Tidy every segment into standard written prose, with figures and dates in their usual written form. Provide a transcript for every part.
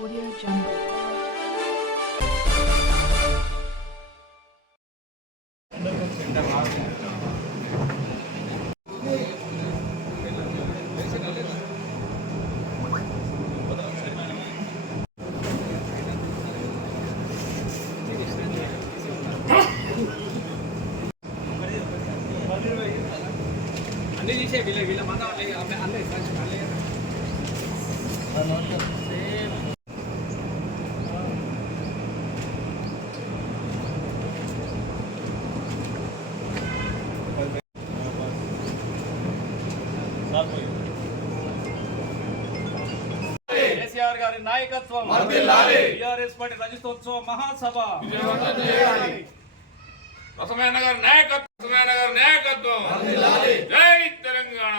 Audio Jungle. అన్నీ తీసే వీళ్ళ మంద అన్నీ కేసీఆర్ గారి నాయకత్వం టీఆర్ఎస్ పార్టీ రజతోత్సవ మహాసభ రసమైన గారి నాయకత్వం జై తెలంగాణ.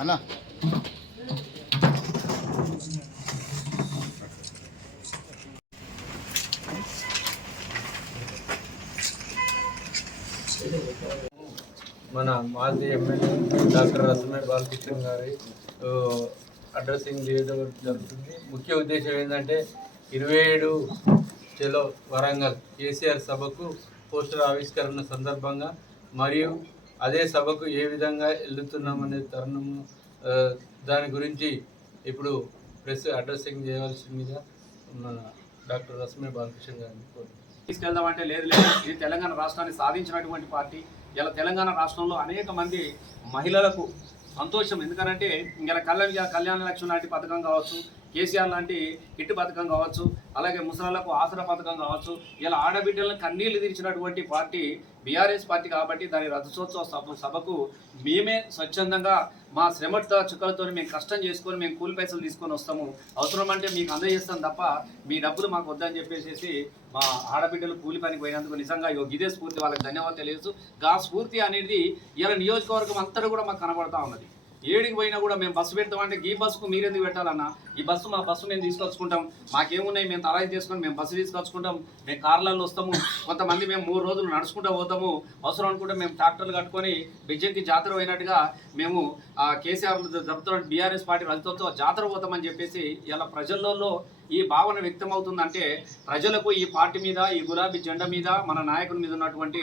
అన్నా మన మాజీ ఎమ్మెల్యే డాక్టర్ రసమయ్య బాలకృష్ణ గారి అడ్రస్సింగ్ చేయడం జరుగుతుంది. ముఖ్య ఉద్దేశం ఏంటంటే 27 చెలో వరంగల్ కేసీఆర్ సభకు పోస్టర్ ఆవిష్కరణ సందర్భంగా మరియు అదే సభకు ఏ విధంగా వెళ్తున్నామనే తరుణము దాని గురించి ఇప్పుడు ప్రెస్ అడ్రస్సింగ్ చేయవలసిందిగా మన డాక్టర్ రసమయ్య బాలకృష్ణ గారిని తీసుకెళ్దామంటే లేదు లేదు, ఇది తెలంగాణ రాష్ట్రాన్ని సాధించినటువంటి పార్టీ. ఇలా తెలంగాణ రాష్ట్రంలో అనేక మంది మహిళలకు సంతోషం. ఎందుకంటే ఇలా కళ్యాణ లక్ష్మి లాంటి పథకం కావచ్చు, కేసీఆర్ లాంటి కిట్టు పథకం కావచ్చు, అలాగే ముసలాలకు ఆసరా పథకం కావచ్చు, ఇలా ఆడబిడ్డలను కన్నీళ్లు తీర్చినటువంటి పార్టీ బీఆర్ఎస్ పార్టీ. కాబట్టి దాని రథోత్సవ సభకు మేమే స్వచ్ఛందంగా మా శ్రమతో చుక్కలతో మేము కష్టం చేసుకొని మేము కూలి పైసలు తీసుకొని వస్తాము. అవసరం అంటే మీకు అందజేస్తాం తప్ప మీ డబ్బులు మాకు వద్దని చెప్పేసి మా ఆడబిడ్డలు కూలి పనికి పోయినందుకు నిజంగా ఇదే స్ఫూర్తి, వాళ్ళకి ధన్యవాదాలు తెలియదు. ఆ స్ఫూర్తి అనేది ఇలా నియోజకవర్గం అంతా కూడా మాకు కనబడతా ఉన్నది. ఏడికి పోయినా కూడా మేము బస్సు పెడతామంటే ఈ బస్సుకు మీరెందుకు పెట్టాలన్నా, ఈ బస్సు మా బస్సు మేము తీసుకొచ్చుకుంటాం, మాకేమున్నాయి మేము తరాయి చేసుకొని మేము బస్సు తీసుకొచ్చుకుంటాం, మేము కార్లలో వస్తాము, కొంతమంది మేము 3 రోజులు నడుచుకుంటూ పోతాము, అవసరం అనుకుంటే మేము ట్రాక్టర్లు కట్టుకొని బిజ్జంకి జాతర పోయినట్టుగా మేము కేసీఆర్ జరుపుతున్న బీఆర్ఎస్ పార్టీ రజతోత్సవ జాతర పోతామని చెప్పేసి ఇలా ప్రజల్లో ఈ భావన వ్యక్తం అవుతుందంటే ప్రజలకు ఈ పార్టీ మీద, ఈ గులాబీ జెండా మీద, మన నాయకుని మీద ఉన్నటువంటి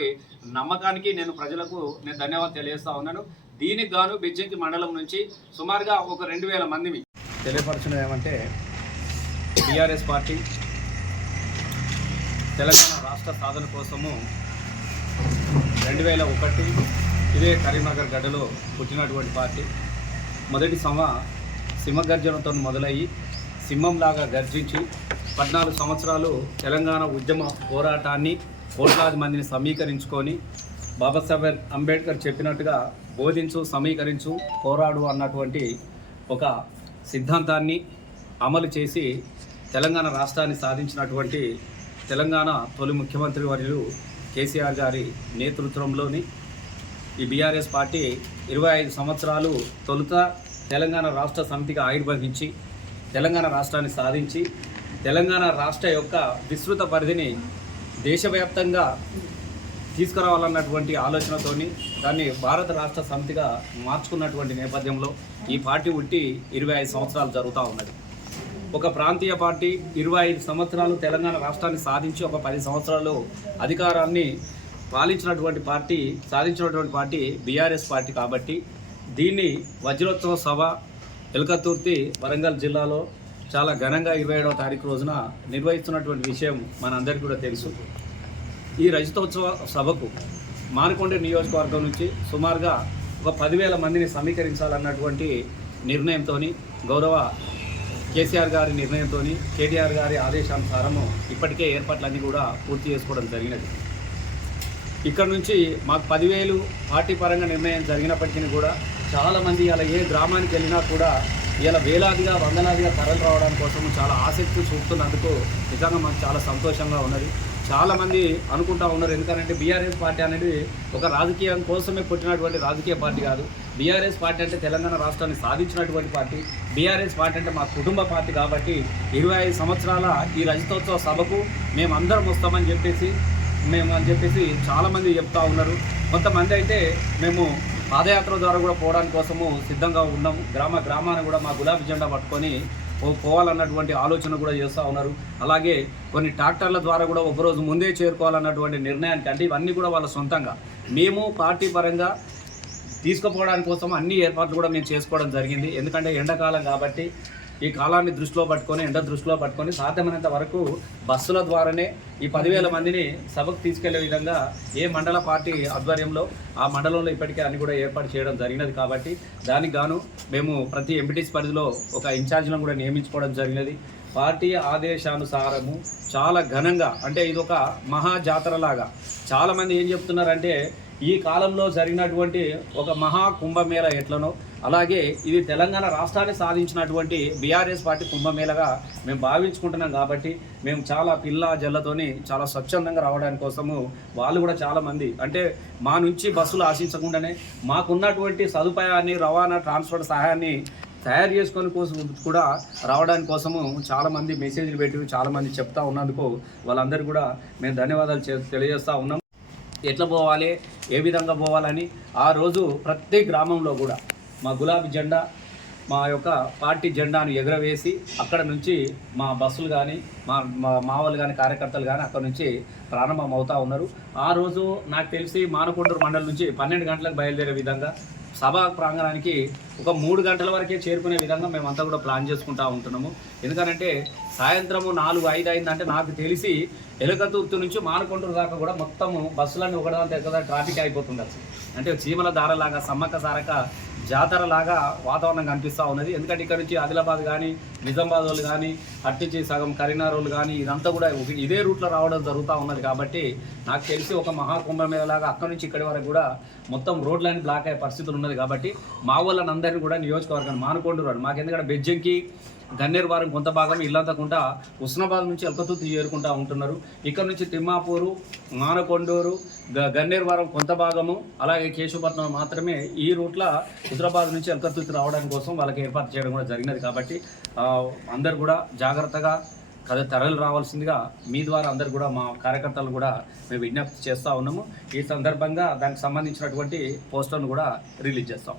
నమ్మకానికి ప్రజలకు ధన్యవాదాలు తెలియజేస్తా ఉన్నాను. దీనికి గాను బిజ్జంకి మండలం నుంచి సుమారుగా ఒక 2000 మందిని తెలియపరచడం ఏమంటే బీఆర్ఎస్ పార్టీ తెలంగాణ రాష్ట్ర సాధన కోసము 2001 ఇదే కరీంనగర్ గడ్డలో పుట్టినటువంటి పార్టీ. మొదటి సింహగర్జనతో మొదలయ్యి సింహంలాగా గర్జించి 14 సంవత్సరాలు తెలంగాణ ఉద్యమ పోరాటాన్ని కోట్లాది మందిని సమీకరించుకొని బాబాసాహెబ్ అంబేద్కర్ చెప్పినట్టుగా బోధించు, సమీకరించు, పోరాడు అన్నటువంటి ఒక సిద్ధాంతాన్ని అమలు చేసి తెలంగాణ రాష్ట్రాన్ని సాధించినటువంటి తెలంగాణ తొలి ముఖ్యమంత్రి వర్యులు కేసీఆర్ గారి నేతృత్వంలోని ఈ బీఆర్ఎస్ పార్టీ 25 సంవత్సరాలు తొలుత తెలంగాణ రాష్ట్ర సమితిగా ఆవిర్భవించి తెలంగాణ రాష్ట్రాన్ని సాధించి తెలంగాణ రాష్ట్ర యొక్క విస్తృత పరిధిని దేశవ్యాప్తంగా తీసుకురావాలన్నటువంటి ఆలోచనతోని దాన్ని భారత రాష్ట్ర సమితిగా మార్చుకున్నటువంటి నేపథ్యంలో ఈ పార్టీ ఉట్టి 25 సంవత్సరాలు జరుగుతూ ఉన్నది. ఒక ప్రాంతీయ పార్టీ 25 సంవత్సరాలు తెలంగాణ రాష్ట్రాన్ని సాధించి ఒక 10 సంవత్సరాలు అధికారాన్ని పాలించినటువంటి పార్టీ, సాధించినటువంటి పార్టీ బీఆర్ఎస్ పార్టీ. కాబట్టి దీన్ని వజ్రోత్సవ సభ ఎల్కతుర్తి వరంగల్ జిల్లాలో చాలా ఘనంగా 27వ తారీఖు రోజున నిర్వహిస్తున్నటువంటి విషయం మనందరికీ కూడా తెలుసు. ఈ రజతోత్సవ సభకు మానకొండ నియోజకవర్గం నుంచి సుమారుగా ఒక 10,000 మందిని సమీకరించాలన్నటువంటి నిర్ణయంతో, గౌరవ కేసీఆర్ గారి నిర్ణయంతో, కేటీఆర్ గారి ఆదేశానుసారము ఇప్పటికే ఏర్పాట్లన్నీ కూడా పూర్తి చేసుకోవడం జరిగినది. ఇక్కడ నుంచి మాకు 10,000 పార్టీ పరంగా నిర్ణయం జరిగినప్పటికీ కూడా చాలామంది ఇలా ఏ గ్రామానికి వెళ్ళినా కూడా ఇలా వేలాదిగా వందలాదిగా తరలి రావడం కోసం చాలా ఆసక్తి చూపుతున్నందుకు నిజంగా మాకు చాలా సంతోషంగా ఉన్నది. చాలామంది అనుకుంటా ఉన్నారు, ఎందుకంటే బీఆర్ఎస్ పార్టీ అనేది ఒక రాజకీయం కోసమే పుట్టినటువంటి రాజకీయ పార్టీ కాదు. బీఆర్ఎస్ పార్టీ అంటే తెలంగాణ రాష్ట్రాన్ని సాధించినటువంటి పార్టీ. బీఆర్ఎస్ పార్టీ అంటే మా కుటుంబ పార్టీ. కాబట్టి 25 సంవత్సరాల ఈ రజతోత్సవ సభకు మేమందరం వస్తామని చెప్పేసి మేము అని చెప్పేసి చాలామంది చెప్తా ఉన్నారు. కొంతమంది అయితే మేము పాదయాత్ర ద్వారా కూడా పోవడానికి కోసము సిద్ధంగా ఉన్నాము. గ్రామాన్ని కూడా మా గులాబీ జెండా పట్టుకొని పోవాలన్నటువంటి ఆలోచన కూడా చేస్తూ ఉన్నారు. అలాగే కొన్ని ట్రాక్టర్ల ద్వారా కూడా ఒకరోజు ముందే చేరుకోవాలన్నటువంటి నిర్ణయానికి, అంటే ఇవన్నీ కూడా వాళ్ళ సొంతంగా మేము పార్టీ పరంగా తీసుకుపోవడానికి కోసం అన్ని ఏర్పాట్లు కూడా మేము చేసుకోవడం జరిగింది. ఎందుకంటే ఎండాకాలం కాబట్టి ఈ కాలాన్ని దృష్టిలో పట్టుకొని, ఎండ దృష్టిలో పట్టుకొని సాధ్యమైనంత వరకు బస్సుల ద్వారానే ఈ 10,000 మందిని సభకు తీసుకెళ్లే విధంగా ఏ మండల పార్టీ ఆధ్వర్యంలో ఆ మండలంలో ఇప్పటికే అన్ని కూడా ఏర్పాటు చేయడం జరిగినది. కాబట్టి దానికి గాను మేము ప్రతి ఎంపీటీసీ పరిధిలో ఒక ఇన్ఛార్జ్లను కూడా నియమించుకోవడం జరిగినది. పార్టీ ఆదేశానుసారము చాలా ఘనంగా, అంటే ఇది ఒక మహా జాతరలాగా. చాలామంది ఏం చెప్తున్నారంటే ఈ కాలంలో జరిగినటువంటి ఒక మహా కుంభమేళ ఎట్లనో అలాగే ఇది తెలంగాణ రాష్ట్రాన్ని సాధించినటువంటి బీఆర్ఎస్ పార్టీ కుంభమేళగా మేము భావించుకుంటున్నాం. కాబట్టి మేము చాలా పిల్ల జల్లతోని చాలా స్వచ్ఛందంగా రావడానికి కోసము వాళ్ళు కూడా చాలామంది, అంటే మా నుంచి బస్సులు ఆశించకుండానే మాకున్నటువంటి సదుపాయాన్ని, రవాణా ట్రాన్స్పోర్ట్ సహాయాన్ని తయారు చేసుకొని కోసం కూడా రావడానికి కోసము చాలామంది మెసేజ్లు పెట్టి చాలామంది చెప్తా ఉన్నందుకు వాళ్ళందరూ కూడా మేము ధన్యవాదాలు తెలియజేస్తూ ఉన్నాం. ఎట్లా పోవాలి, ఏ విధంగా పోవాలని ఆ రోజు ప్రతి గ్రామంలో కూడా మా గులాబీ జెండా, మా యొక్క పార్టీ జెండాను ఎగురవేసి అక్కడ నుంచి మా బస్సులు కానీ మా వాళ్ళు కానీ కార్యకర్తలు కానీ అక్కడ నుంచి ప్రారంభం అవుతూ ఉన్నారు. ఆ రోజు నాకు తెలిసి మానకొండూరు మండలం నుంచి 12 గంటలకు బయలుదేరే విధంగా సభా ప్రాంగణానికి ఒక 3 గంటల వరకే చేరుకునే విధంగా మేమంతా కూడా ప్లాన్ చేసుకుంటూ ఉంటున్నాము. ఎందుకంటే సాయంత్రము 4-5 అయిందంటే నాకు తెలిసి ఎలకతుర్తి నుంచి మానకొండూరు దాకా కూడా మొత్తము బస్సులన్నీ ఒకదాని కదా ట్రాఫిక్ అయిపోతుంది. అంటే చీమల దారలాగా, సమ్మక్క సారక జాతరలాగా వాతావరణం కనిపిస్తూ ఉన్నది. ఎందుకంటే ఇక్కడ నుంచి ఆదిలాబాద్ కానీ, నిజామాబాద్ వాళ్ళు కానీ, అట్టించి సగం కరీంనగర్ వాళ్ళు కానీ ఇదంతా కూడా ఇదే రూట్లో రావడం జరుగుతూ ఉన్నది. కాబట్టి నాకు తెలిసి ఒక మహాకుంభమేళలాగా అక్కడి నుంచి ఇక్కడి వరకు కూడా మొత్తం రోడ్లన్నీ బ్లాక్ అయ్యే పరిస్థితులు ఉన్నది. కాబట్టి మా వాళ్ళని అందరినీ కూడా నియోజకవర్గాన్ని మానకొండూరు మాకు ఎందుకంటే బెజ్జంకి, గన్నేరువారం కొంత భాగం, ఇల్లంతకుంట, హుస్నాబాద్ నుంచి ఎల్కతుర్తి చేరుకుంటూ ఉంటున్నారు. ఇక్కడ నుంచి తిమ్మాపూరు, మానకొండూరు, గన్నేరువారం కొంత భాగము, అలాగే కేశవపట్నం మాత్రమే ఈ రూట్లో హుజరాబాద్ నుంచి ఎల్కతుర్తి రావడానికి కోసం వాళ్ళకి ఏర్పాటు చేయడం కూడా జరిగినది. కాబట్టి అందరు కూడా జాగ్రత్తగా తరలి రావాల్సిందిగా మీ ద్వారా అందరు కూడా మా కార్యకర్తలు కూడా మేము విజ్ఞప్తి చేస్తూ ఉన్నాము. ఈ సందర్భంగా దానికి సంబంధించినటువంటి పోస్టర్ను కూడా రిలీజ్ చేస్తాం.